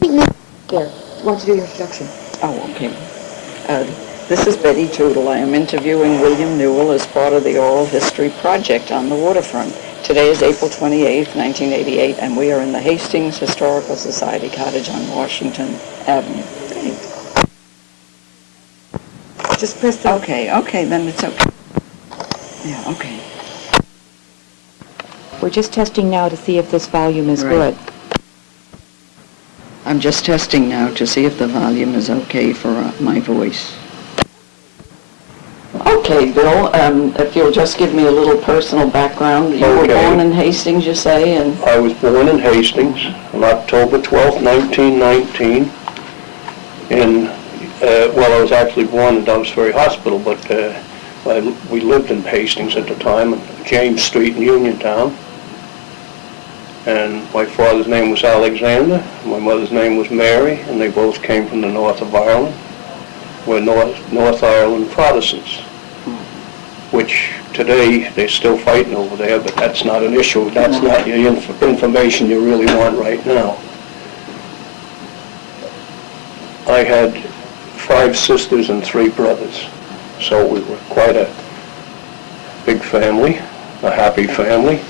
There, why don't you do your introduction? Oh, okay. Uh, This is Betty Tootle. I am interviewing William Newell as part of the Oral History Project on the waterfront. Today is April 28th, 1988, and we are in the Hastings Historical Society cottage on Washington Avenue. Thanks. Just press the... Okay, then it's okay. Yeah, okay. We're just testing now to see if this volume is Right. good. I'm just testing now to see if the volume is okay for my voice. Okay, Bill, if you'll just give me a little personal background. You were Okay. born in Hastings, you say, and... I was born in Hastings on October 12, 1919. I was actually born in Doves Ferry Hospital, but we lived in Hastings at the time, James Street in Uniontown. And my father's name was Alexander, my mother's name was Mary, and they both came from the north of Ireland. We're North Ireland Protestants, which today they're still fighting over there, but that's not an issue. That's not the information you really want right now. I had 5 sisters and 3 brothers, so we were quite a big family, a happy family.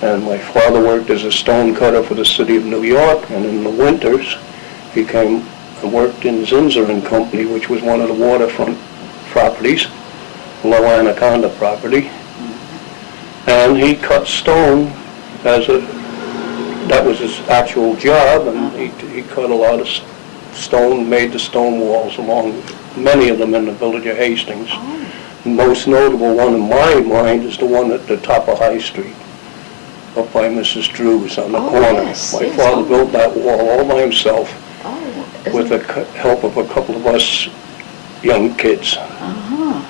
And my father worked as a stone cutter for the city of New York, and in the winters he worked in Zinsser and Company, which was one of the waterfront properties, Low Anaconda property. And he cut stone that was his actual job, and he cut a lot of stone, made the stone walls along, many of them in the village of Hastings. The most notable one in my mind is the one at the top of High Street, up by Mrs. Drew's on the corner. Yes, My father built that wall all by himself with the help of a couple of us young kids. Uh-huh.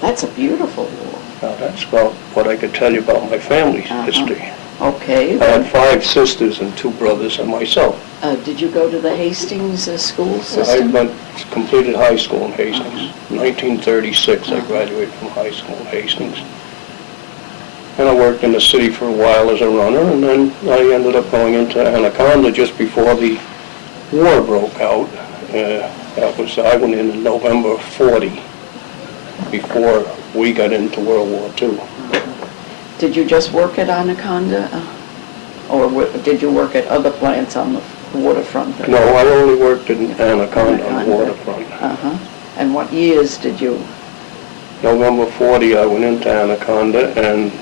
That's a beautiful wall. Now that's about what I could tell you about my family's history. Okay. I had 5 sisters and 2 brothers and myself. Did you go to the Hastings school I system? completed high school in Hastings. 1936 I graduated from high school in Hastings. And I worked in the city for a while as a runner, and then I ended up going into Anaconda just before the war broke out. I went in November of 40, before we got into World War II. Did you just work at Anaconda? Or did you work at other plants on the waterfront? No, I only worked in Anaconda on the waterfront. Uh-huh. And what years did you? November 40, I went into Anaconda, and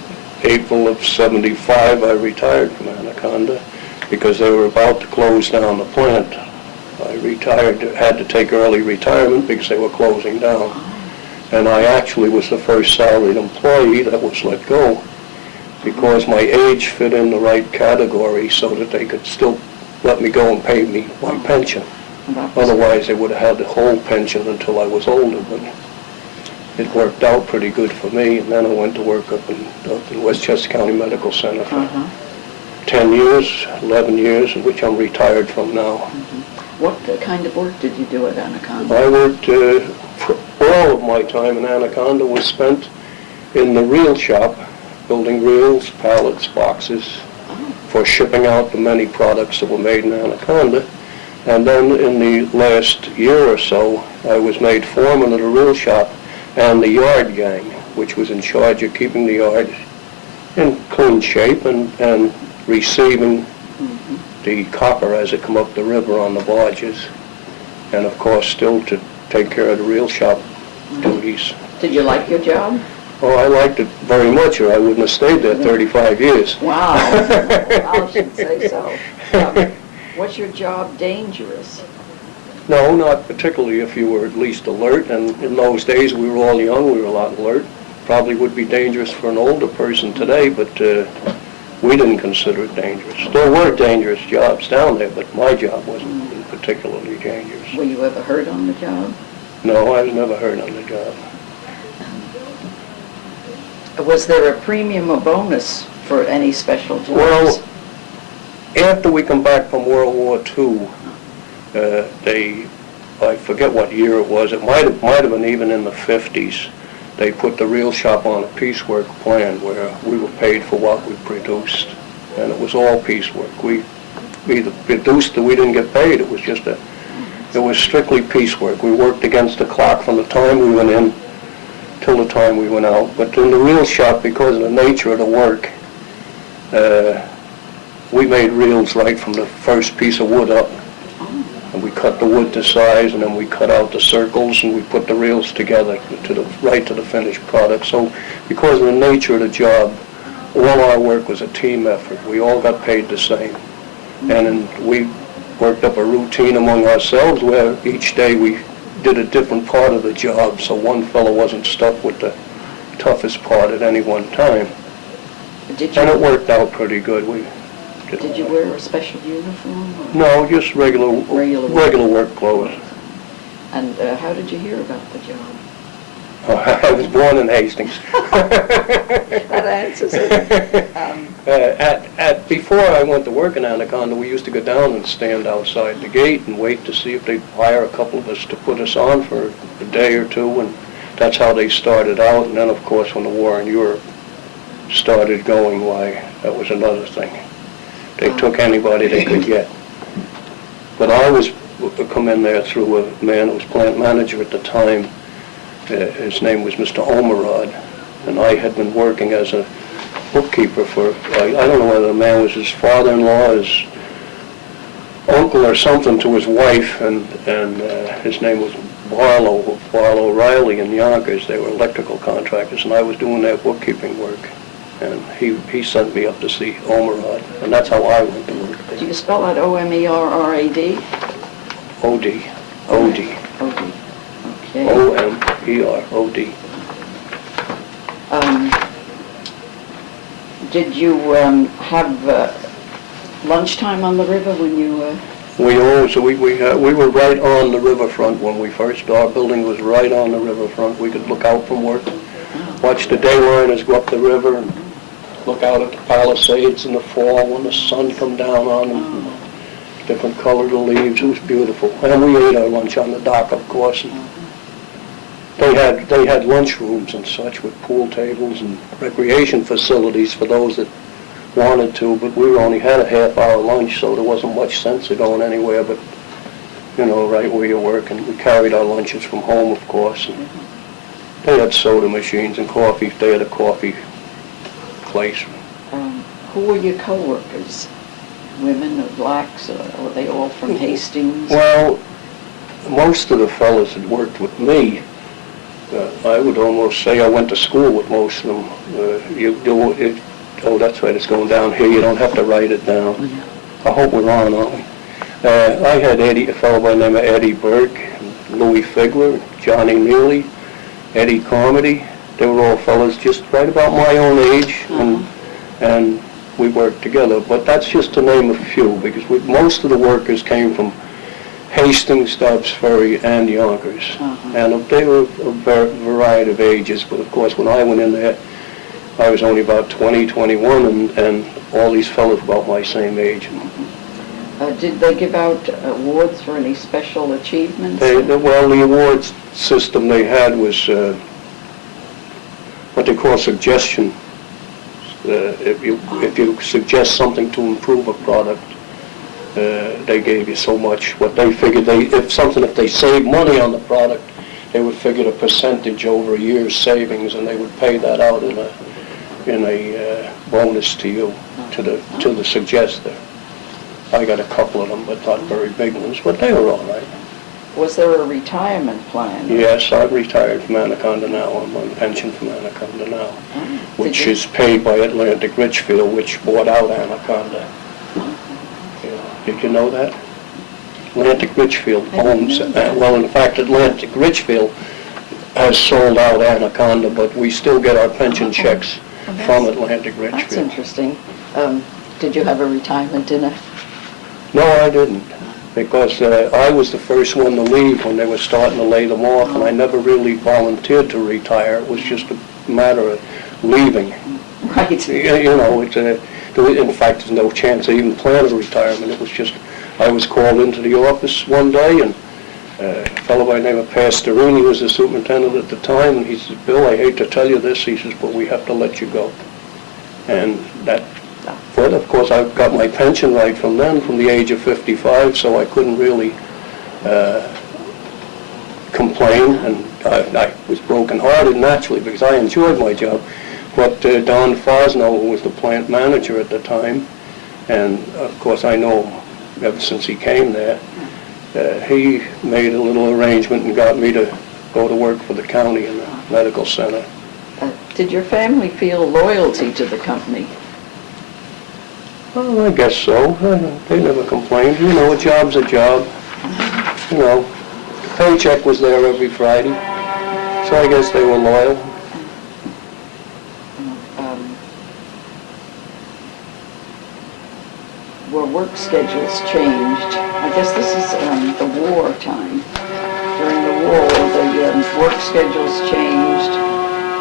April of 75, I retired from Anaconda because they were about to close down the plant. I retired, had to take early retirement because they were closing down. And I actually was the first salaried employee that was let go because my age fit in the right category so that they could still let me go and pay me my pension. Otherwise, they would have had the whole pension until I was older. But it worked out pretty good for me, and then I went to work up in Westchester County Medical Center for 10 years, 11 years, which I'm retired from now. What kind of work did you do at Anaconda? I worked, all of my time in Anaconda was spent in the reel shop, building reels, pallets, boxes, for shipping out the many products that were made in Anaconda. And then in the last year or so, I was made foreman of the reel shop and the yard gang, which was in charge of keeping the yard in clean shape and receiving the copper as it come up the river on the barges, and of course still to take care of the reel shop duties. Did you like your job? Oh, I liked it very much, or I wouldn't have stayed there 35 years. Wow. I should say so. Was your job dangerous? No, not particularly if you were at least alert, and in those days we were all young, we were a lot alert. Probably would be dangerous for an older person today, but we didn't consider it dangerous. There were dangerous jobs down there, but my job wasn't particularly dangerous. Were you ever hurt on the job? No, I was never hurt on the job. Was there a premium or bonus for any special jobs? Well, after we come back from World War II, I forget what year it was, it might have been even in the 50s, they put the reel shop on a piecework plan where we were paid for what we produced, and it was all piecework. either reduced or we didn't get paid. It was just it was strictly piecework. We worked against the clock from the time we went in till the time we went out. But in the reel shop, because of the nature of the work, we made reels right from the first piece of wood up. And we cut the wood to size, and then we cut out the circles, and we put the reels together right to the finished product. So because of the nature of the job, all our work was a team effort. We all got paid the same. And we worked up a routine among ourselves where each day we did a different part of the job, so one fellow wasn't stuck with the toughest part at any one time. And it worked out pretty good. Did you wear a special uniform? Or? No, just regular work clothes. And how did you hear about the job? I was born in Hastings. That answers it. Before I went to work in Anaconda, we used to go down and stand outside the gate and wait to see if they'd hire a couple of us to put us on for a day or two, and that's how they started out. And then, of course, when the war in Europe started going, why, that was another thing. They took anybody they could get. But I was come in there through a man who was plant manager at the time. His name was Mr. Omerod, and I had been working as a bookkeeper for, I don't know whether the man was his father-in-law, his uncle or something to his wife, and his name was Barlow Riley in Yonkers. They were electrical contractors, and I was doing their bookkeeping work. And he sent me up to see Omerod, and that's how I went to work there. Do you spell that O-M-E-R-R-A-D? O-D. O-D. O-D. Okay. O-M-E-R-O-D. Did you have lunchtime on the river when you... We were right on the riverfront when we first, our building was right on the riverfront. We could look out from work, watch the dayliners go up the river, and look out at the Palisades in the fall when the sun come down on them. Different colored leaves, it was beautiful. And we ate our lunch on the dock, of course. And they had lunchrooms and such with pool tables and recreation facilities for those that wanted to, but we only had a half-hour lunch, so there wasn't much sense of going anywhere but, right where you work. And we carried our lunches from home, of course. And they had soda machines and coffee. They had a coffee place. Who were your co-workers? Women or blacks, or were they all from Hastings? Well, most of the fellas that worked with me, I would almost say I went to school with most of them. Oh, that's right, it's going down here. You don't have to write it down. I hope we're on, aren't we? I had a fellow by the name of Eddie Burke, Louis Figler, Johnny Neely, Eddie Carmody. They were all fellas just right about my own age, and we worked together. But that's just to name a few, because most of the workers came from Hastings, Dobbs Ferry, and Yonkers. And they were a variety of ages, but of course when I went in there, I was only about 20, 21, and all these fellas about my same age. Did they give out awards for any special achievements? Well, the awards system they had was what they call suggestion. If you suggest something to improve a product, they gave you so much. What they figured, if they saved money on the product, they would figure a percentage over a year's savings, and they would pay that out in a bonus to you, to the suggester. I got a couple of them, but not very big ones, but they were all right. Was there a retirement plan? Yes, I've retired from Anaconda now. I'm on pension from Anaconda now, which is paid by Atlantic Richfield, which bought out Anaconda. Did you know that? Atlantic Richfield owns, well, in fact, Atlantic Richfield has sold out Anaconda, but we still get our pension checks from Atlantic Richfield. That's interesting. Did you have a retirement dinner? No, I didn't, because I was the first one to leave when they were starting to lay them off, and I never really volunteered to retire. It was just a matter of leaving. Right. In fact, there's no chance of even planning retirement. It was just, I was called into the office one day, and a fellow by the name of Pastorini was the superintendent at the time, and he said, "Bill, I hate to tell you this," he says, "but we have to let you go." And that stuff. But of course, I got my pension right from then, from the age of 55, so I couldn't really complain, and I was broken-hearted naturally because I enjoyed my job. But Don Fosno, who was the plant manager at the time, and of course I know ever since he came there, he made a little arrangement and got me to go to work for the county in the medical center. Did your family feel loyalty to the company? Well, I guess so. They never complained. You know, a job's a job. You know, the paycheck was there every Friday, so I guess they were loyal. Were work schedules changed? I guess this is the war time. During the war, the work schedules changed,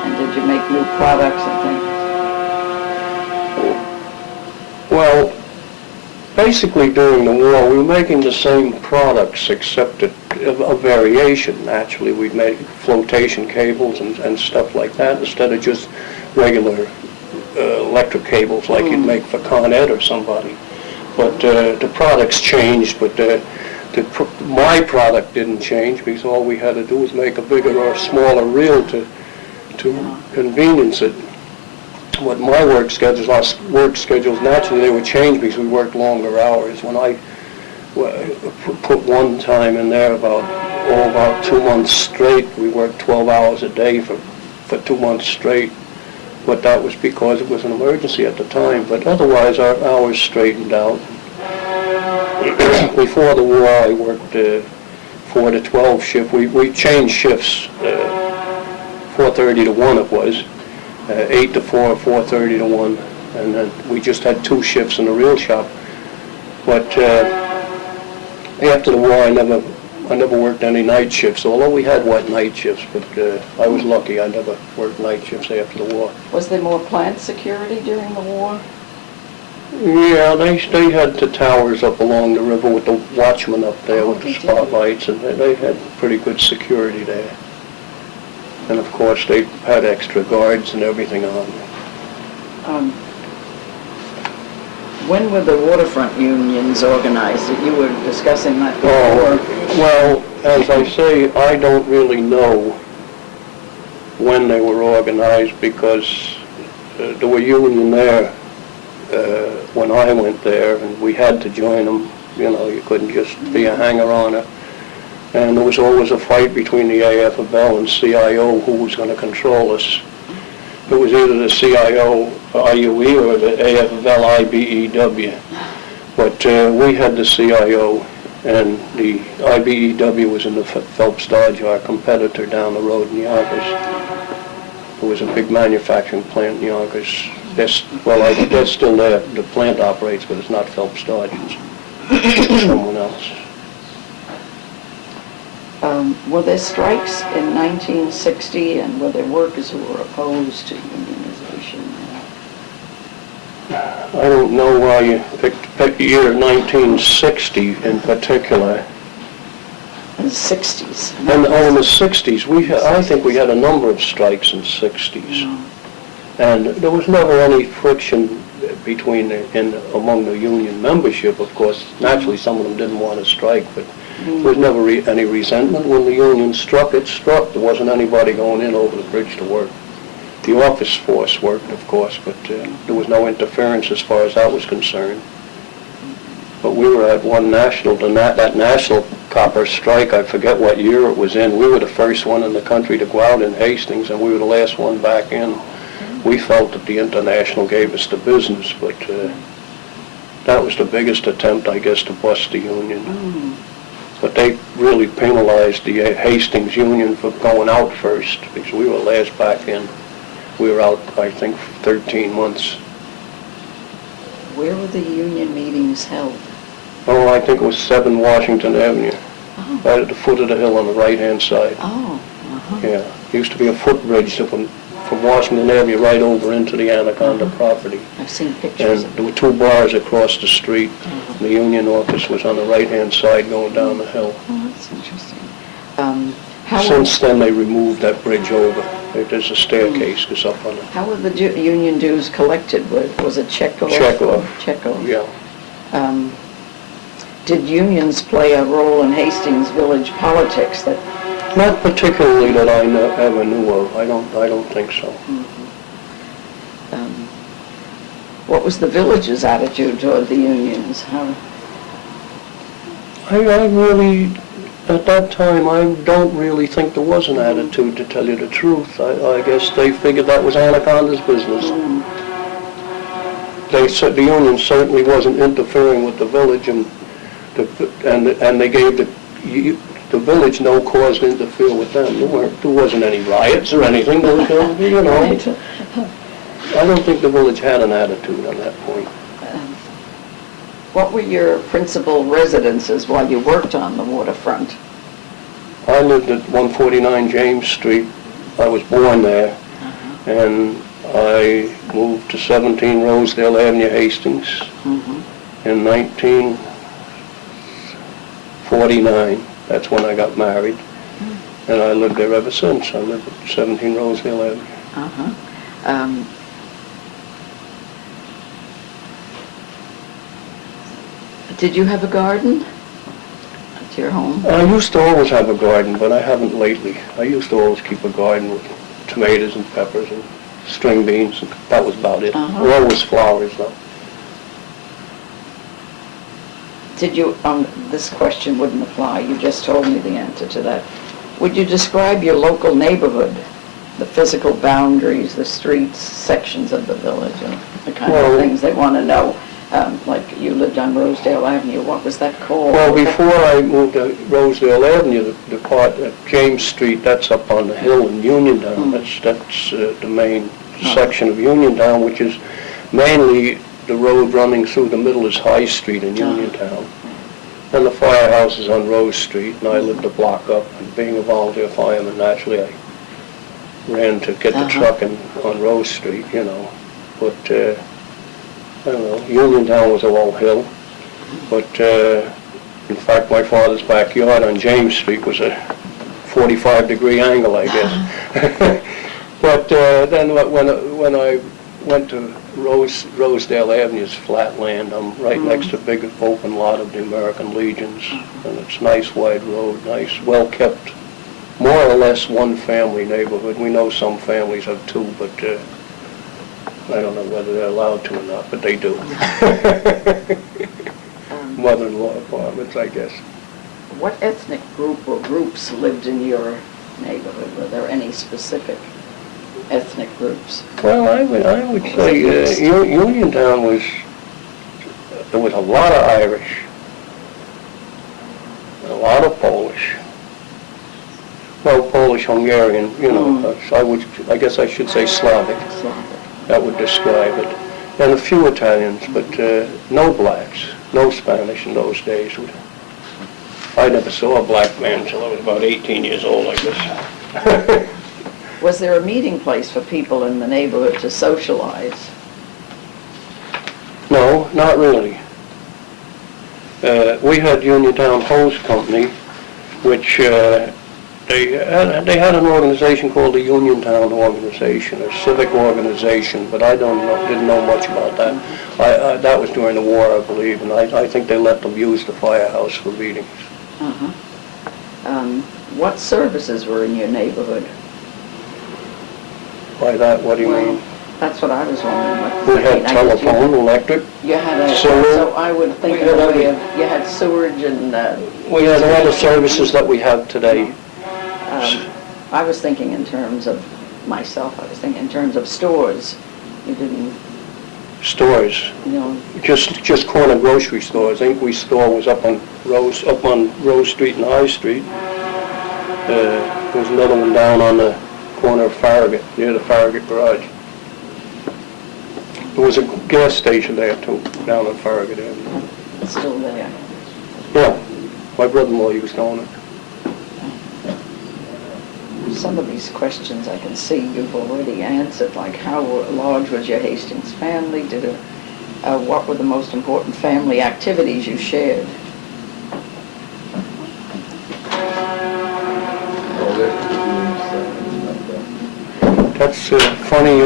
and did you make new products and things? Well, basically during the war, we were making the same products except a variation. Naturally, we'd make flotation cables and stuff like that instead of just regular electric cables like you'd make for Con Ed or somebody. But the products changed, but my product didn't change because all we had to do was make a bigger or smaller reel to convenience it. What my work schedules, naturally they would change because we worked longer hours. When I put one time in there about 2 months straight, we worked 12 hours a day for 2 months straight. But that was because it was an emergency at the time. But otherwise, our hours straightened out. Before the war, I worked 4 to 12 shift. We changed shifts, 4:30 to 1 it was, 8 to 4, 4:30 to 1, and then we just had 2 shifts in the reel shop. But after the war, I never worked any night shifts, although we had night shifts, but I was lucky. I never worked night shifts after the war. Was there more plant security during the war? Yeah, they had the towers up along the river with the watchmen up there with the spotlights, and they had pretty good security there. And of course, they had extra guards and everything on. When were the waterfront unions organized? You were discussing that before. Oh, well, as I say, I don't really know when they were organized because there were union there when I went there, and we had to join them. You know, you couldn't just be a hanger-on. And there was always a fight between the AFL and CIO who was going to control us. It was either the CIO IUE or the AFL IBEW. But we had the CIO, and the IBEW was in the Phelps Dodge, our competitor down the road in Yonkers. There was a big manufacturing plant in Yonkers. They're still there. The plant operates, but it's not Phelps Dodge. It's someone else. Were there strikes in 1960, and were there workers who were opposed to unionization? I don't know why you picked the year 1960 in particular. In the 60s. And in the 60s, I think we had a number of strikes in the 60s. And there was never any friction among the union membership, of course. Naturally, some of them didn't want to strike, but there was never any resentment. When the union struck, it struck. There wasn't anybody going in over the bridge to work. The office force worked, of course, but there was no interference as far as that was concerned. But we were at one national, that national copper strike, I forget what year it was in. We were the first one in the country to go out in Hastings, and we were the last one back in. We felt that the International gave us the business, but that was the biggest attempt, I guess, to bust the union. But they really penalized the Hastings Union for going out first, because we were last back in. We were out, I think, 13 months. Where were the union meetings held? Oh, I think it was 7 Washington Avenue, right at the foot of the hill on the right-hand side. Oh, Yeah, used to be a footbridge from Washington Avenue right over into the Anaconda property. I've seen pictures. And there were 2 bars across the street. The union office was on the right-hand side going down the hill. Oh, that's interesting. Since then, they removed that bridge over. There's a staircase goes up on it. How were the union dues collected? Was it check-off? Check-off. Check-off. Yeah. Did unions play a role in Hastings village politics? Not particularly that I ever knew of. I don't think so. What was the village's attitude toward the unions? I really, at that time, I don't really think there was an attitude, to tell you the truth. I guess they figured that was Anaconda's business. They said the union certainly wasn't interfering with the village, and they gave the village no cause to interfere with them. There wasn't any riots or anything. There was no, you know. I don't think the village had an attitude on that point. What were your principal residences while you worked on the waterfront? I lived at 149 James Street. I was born there, and I moved to 17 Rosedale Avenue, Hastings, in 1949. That's when I got married, and I lived there ever since. I lived at 17 Rosedale Avenue. Did you have a garden at your home? I used to always have a garden, but I haven't lately. I used to always keep a garden with tomatoes and peppers and string beans, and that was about it. Always flowers, though. Did you, this question wouldn't apply, you just told me the answer to that. Would you describe your local neighborhood, the physical boundaries, the streets, sections of the village, and the kind of things they want to know? Like you lived on Rosedale Avenue, what was that called? Well, before I moved to Rosedale Avenue, the part at James Street, that's up on the hill in Uniontown. That's the main section of Uniontown, which is mainly the road running through the middle is High Street in Uniontown. And the firehouse is on Rose Street, and I lived a block up. And being a volunteer fireman, naturally, I ran to get the truck on Rose Street, you know. But I don't know, Uniontown was all hill, but in fact my father's backyard on James Street was a 45-degree angle, I guess. But then when I went to Rosedale Avenue's flat land, I'm right next to a big open lot of the American Legions, and it's nice wide road, nice, well-kept, more or less one-family neighborhood. We know some families have two, but I don't know whether they're allowed to or not, but they do. Mother-in-law apartments, I guess. What ethnic group or groups lived in your neighborhood? Were there any specific ethnic groups? Well, I would say Uniontown there was a lot of Irish, a lot of Polish. Well, Polish-Hungarian, you know, I guess I should say Slavic. That would describe it. And a few Italians, but no blacks, no Spanish in those days. I never saw a black man until I was about 18 years old, I guess. Was there a meeting place for people in the neighborhood to socialize? No, not really. We had Uniontown Hose Company, which they had an organization called the Uniontown Organization, a civic organization, but I didn't know much about that. That was during the war, I believe, and I think they let them use the firehouse for meetings. What services were in your neighborhood? By that, what do you mean? That's what I was wondering. We had telephone, electric, You had sewer. so I would think in a way of, you had sewage and... We had all the services that we have today. I was thinking in terms of myself, I was thinking in terms of stores. You didn't, Stores, you know... just corner grocery stores. Inkwee store was up on Rose Street and High Street. There was another one down on the corner of Farragut, near the Farragut Garage. There was a gas station there too, down on Farragut Avenue. It's still there. Yeah, my brother-in-law used to own it. Some of these questions I can see you've already answered, like how large was your Hastings family? What were the most important family activities you shared? Well, that's funny,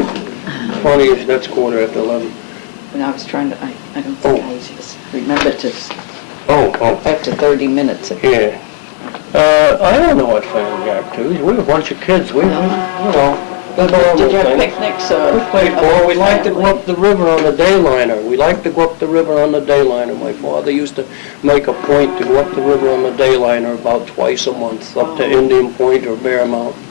that's 11:15. And I was trying to, I don't think I just remembered to, Oh, after 30 minutes. yeah. I don't know what family activities, we were a bunch of kids, we, you know, the normal Did you have thing. picnics or? We played ball, we liked to go up the river on the dayliner. We liked to go up the river on the dayliner. My father used to make a point to go up the river on the dayliner about twice a month, up to Indian Point or Bear Mountain.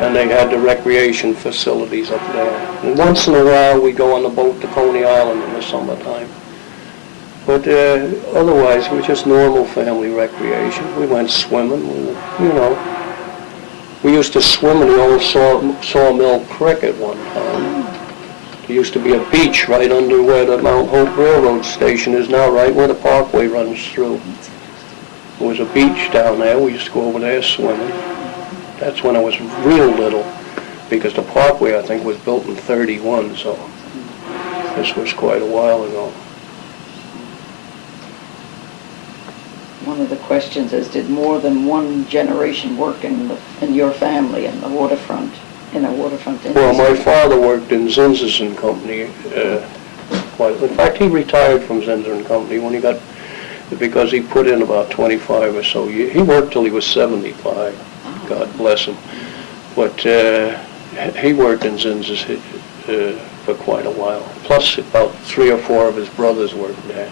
And they had the recreation facilities up there. And once in a while, we go on the boat to Coney Island in the summertime. But otherwise, we're just normal family recreation. We went swimming, you know. We used to swim in the old Sawmill Creek at one time. There used to be a beach right under where the Mount Hope Railroad Station is now, right where the parkway runs through. There was a beach down there. We used to go over there swimming. That's when I was real little, because the parkway, I think, was built in 31, so this was quite a while ago. One of the questions is, did more than one generation work in your family in the waterfront, in a waterfront industry? Well, my father worked in Zinsser & Company. In fact, he retired from Zinsser & Company when he got, because he put in about 25 or so years. He worked till he was 75, God bless him. But he worked in Zinsser for quite a while. Plus, about 3 or 4 of his brothers worked there.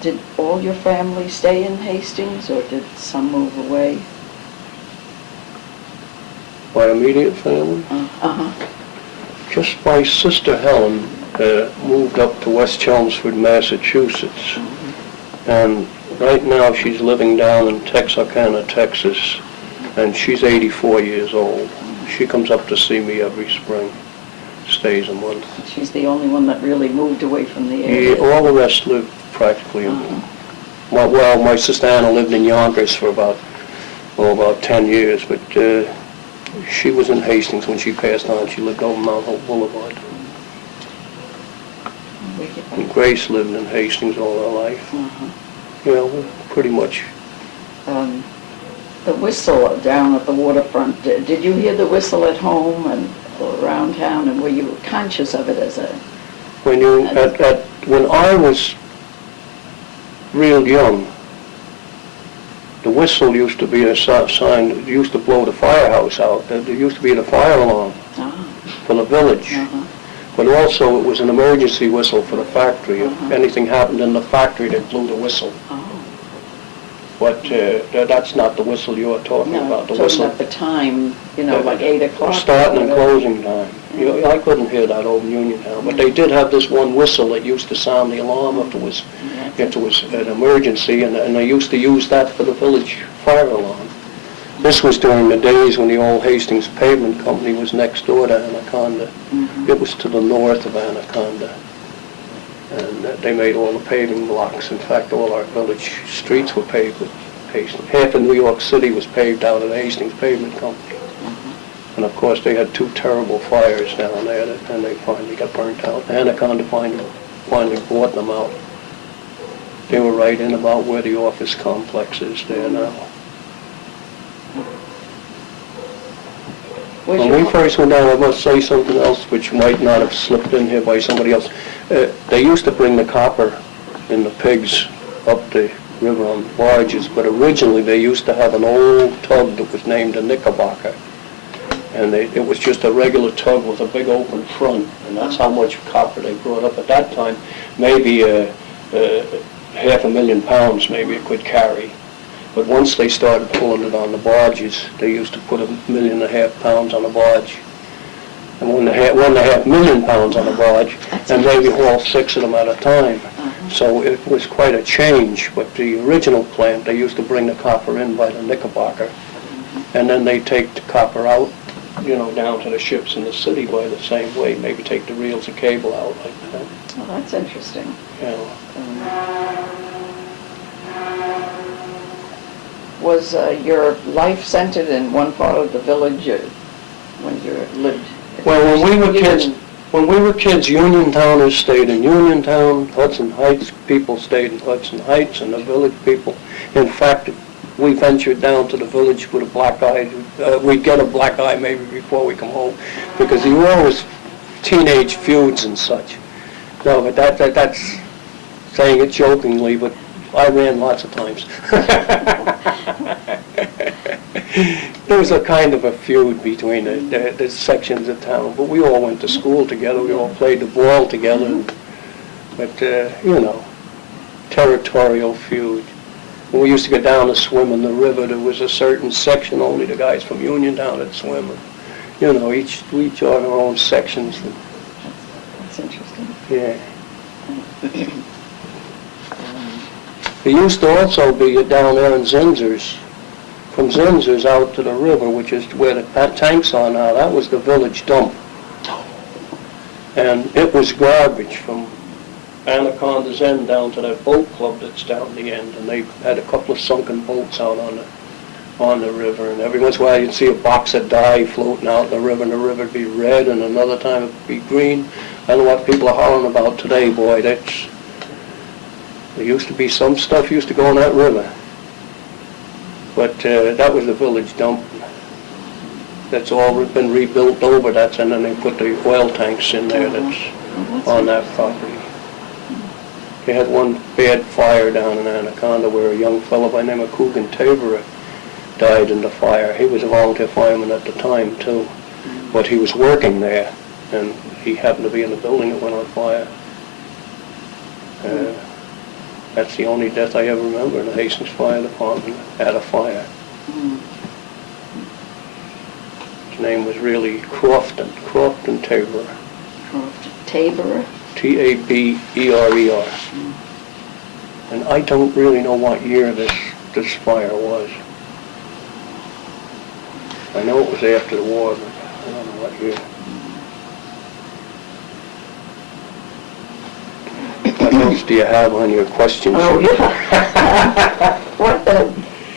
Did all your family stay in Hastings, or did some move away? My immediate family? Just my sister Helen moved up to West Chelmsford, Massachusetts. And right now she's living down in Texarkana, Texas. And she's 84 years old. She comes up to see me every spring. Stays a month. She's the only one that really moved away from the area. Yeah, all the rest live practically in, well, my sister Anna lived in Yonkers for about 10 years, but she was in Hastings when she passed on. She lived over Mount Hope Boulevard. And Grace lived in Hastings all her life. You know, pretty much. The whistle down at the waterfront, did you hear the whistle at home and around town, and were you conscious of it as a... When I was real young, the whistle used to be a sign, it used to blow the firehouse out. There used to be the fire alarm for the village. But also it was an emergency whistle for the factory. If anything happened in the factory, they blew the whistle. But that's not the whistle you're talking about. The whistle at the time, you know, like 8 o'clock. Starting and closing time. I couldn't hear that over in Uniontown, but they did have this one whistle that used to sound the alarm if it was an emergency, and they used to use that for the village fire alarm. This was during the days when the old Hastings Pavement Company was next door to Anaconda. It was to the north of Anaconda. And they made all the paving blocks. In fact, all our village streets were paved with Hastings. Half of New York City was paved out of the Hastings Pavement Company. And of course, they had 2 terrible fires down there, and they finally got burnt out. Anaconda finally bought them out. They were right in about where the office complex is there now. When we first went down, I must say something else which might not have slipped in here by somebody else. They used to bring the copper in the pigs up the river on barges, but originally they used to have an old tug that was named a Knickerbocker. And it was just a regular tug with a big open front, and that's how much copper they brought up at that time. Maybe 500,000 pounds maybe it could carry. But once they started pulling it on the barges, they used to put 1.5 million pounds on a barge. And 1.5 million pounds on a barge, and maybe haul 6 of them at a time. So it was quite a change, but the original plant, they used to bring the copper in by the Knickerbocker, and then they take the copper out, you know, down to the ships in the city by the same way, maybe take the reels of cable out like that. Oh, that's interesting. Yeah. Was your life centered in one part of the village when you lived? Well, when we were kids, Uniontowners stayed in Uniontown, Hudson Heights people stayed in Hudson Heights, and the village people. In fact, we ventured down to the village with a black eye. We'd get a black eye maybe before we come home, because there were always teenage feuds and such. No, but that's saying it jokingly, but I ran lots of times. There was a kind of a feud between the sections of town, but we all went to school together, we all played the ball together, but, territorial feud. When we used to go down to swim in the river, there was a certain section, only the guys from Uniontown that swim. We each had our own sections. That's interesting. Yeah. There used to also be down there in Zinzer's, from Zinzer's out to the river, which is where the tanks are now. That was the village dump. And it was garbage from Anaconda's End down to that boat club that's down the end. And they had a couple of sunken boats out on the river. And every once in a while you'd see a box of dye floating out in the river, and the river would be red, and another time it would be green. I don't know what people are hollering about today, boy. There used to be some stuff used to go in that river. But that was the village dump. That's all been rebuilt over that, and then they put the oil tanks in there that's on that property. They had one bad fire down in Anaconda where a young fellow by the name of Coogan Tabor died in the fire. He was a volunteer fireman at the time, too. But he was working there, and he happened to be in the building that went on fire. That's the only death I ever remember in the Hastings Fire Department at a fire. His name was really Crofton Tabor. Tabor? T-A-B-E-R-E-R. And I don't really know what year this fire was. I know it was after the war, but I don't know what year. What else do you have on your questions? Oh, yeah.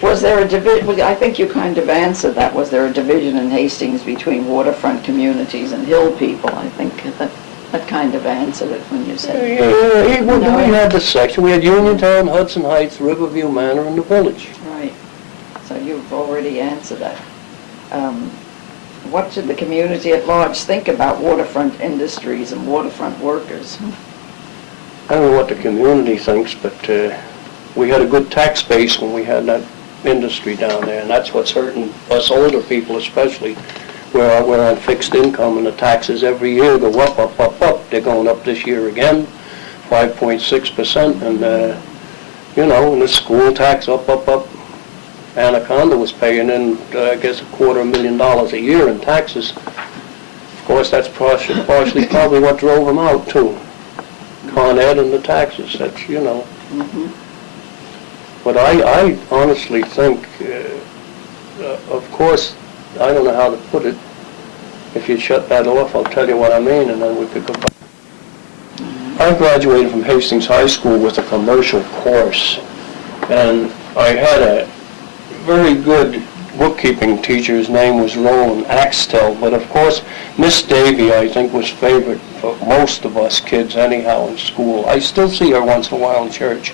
Was there a division? I think you kind of answered that. Was there a division in Hastings between waterfront communities and hill people? I think that kind of answered it when you said. Yeah, we had the section. We had Uniontown, Hudson Heights, Riverview Manor, and the village. Right. So you've already answered that. What should the community at large think about waterfront industries and waterfront workers? I don't know what the community thinks, but we had a good tax base when we had that industry down there, and that's what's hurting us older people especially. We're on fixed income, and the taxes every year go up, up, up, up. They're going up this year again, 5.6%, and and the school tax up, up, up. Anaconda was paying in, I guess, $250,000 a year in taxes. Of course, that's partially probably what drove them out, too. Con Ed and the taxes, that's, But I honestly think, of course, I don't know how to put it. If you shut that off, I'll tell you what I mean, and then we could go back. I graduated from Hastings High School with a commercial course, and I had a very good bookkeeping teacher. His name was Roland Axtell, but of course, Miss Davy, I think, was favorite for most of us kids anyhow in school. I still see her once in a while in church,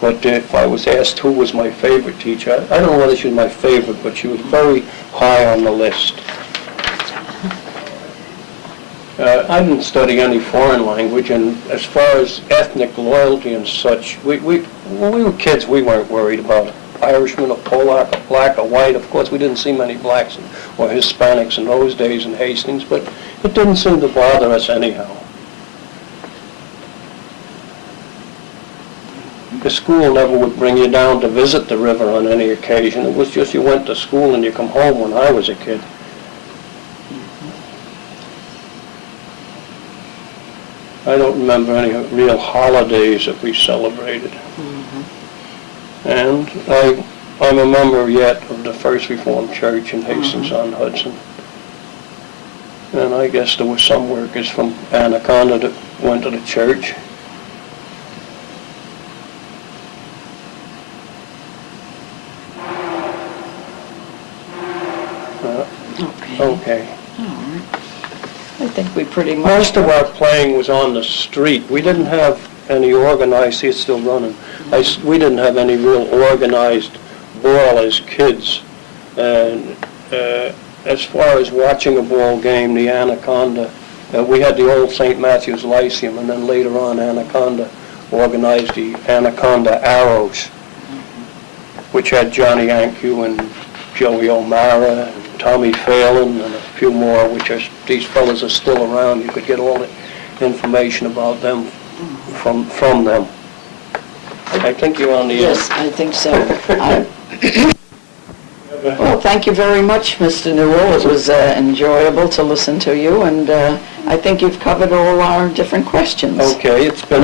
but if I was asked who was my favorite teacher, I don't know whether she was my favorite, but she was very high on the list. I didn't study any foreign language, and as far as ethnic loyalty and such, when we were kids, we weren't worried about it. Irishman, a Polak, a black, a white. Of course, we didn't see many blacks or Hispanics in those days in Hastings, but it didn't seem to bother us anyhow. The school never would bring you down to visit the river on any occasion. It was just you went to school and you come home when I was a kid. I don't remember any real holidays that we celebrated. And I'm a member yet of the First Reformed Church in Hastings-on-Hudson. And I guess there were some workers from Anaconda that went to the church. Okay. I think we pretty much... Most of our playing was on the street. We didn't have any organized, see it's still running, we didn't have any real organized ball as kids. And as far as watching a ball game, the Anaconda, we had the old St. Matthew's Lyceum, and then later on Anaconda organized the Anaconda Arrows, which had Johnny Ankew and Joey O'Mara and Tommy Phelan and a few more, these fellas are still around. You could get all the information about them from them. I think you're on the end. Yes, I think so. Well, thank you very much, Mr. Newell. It was enjoyable to listen to you, and I think you've covered all our different questions. Okay, it's been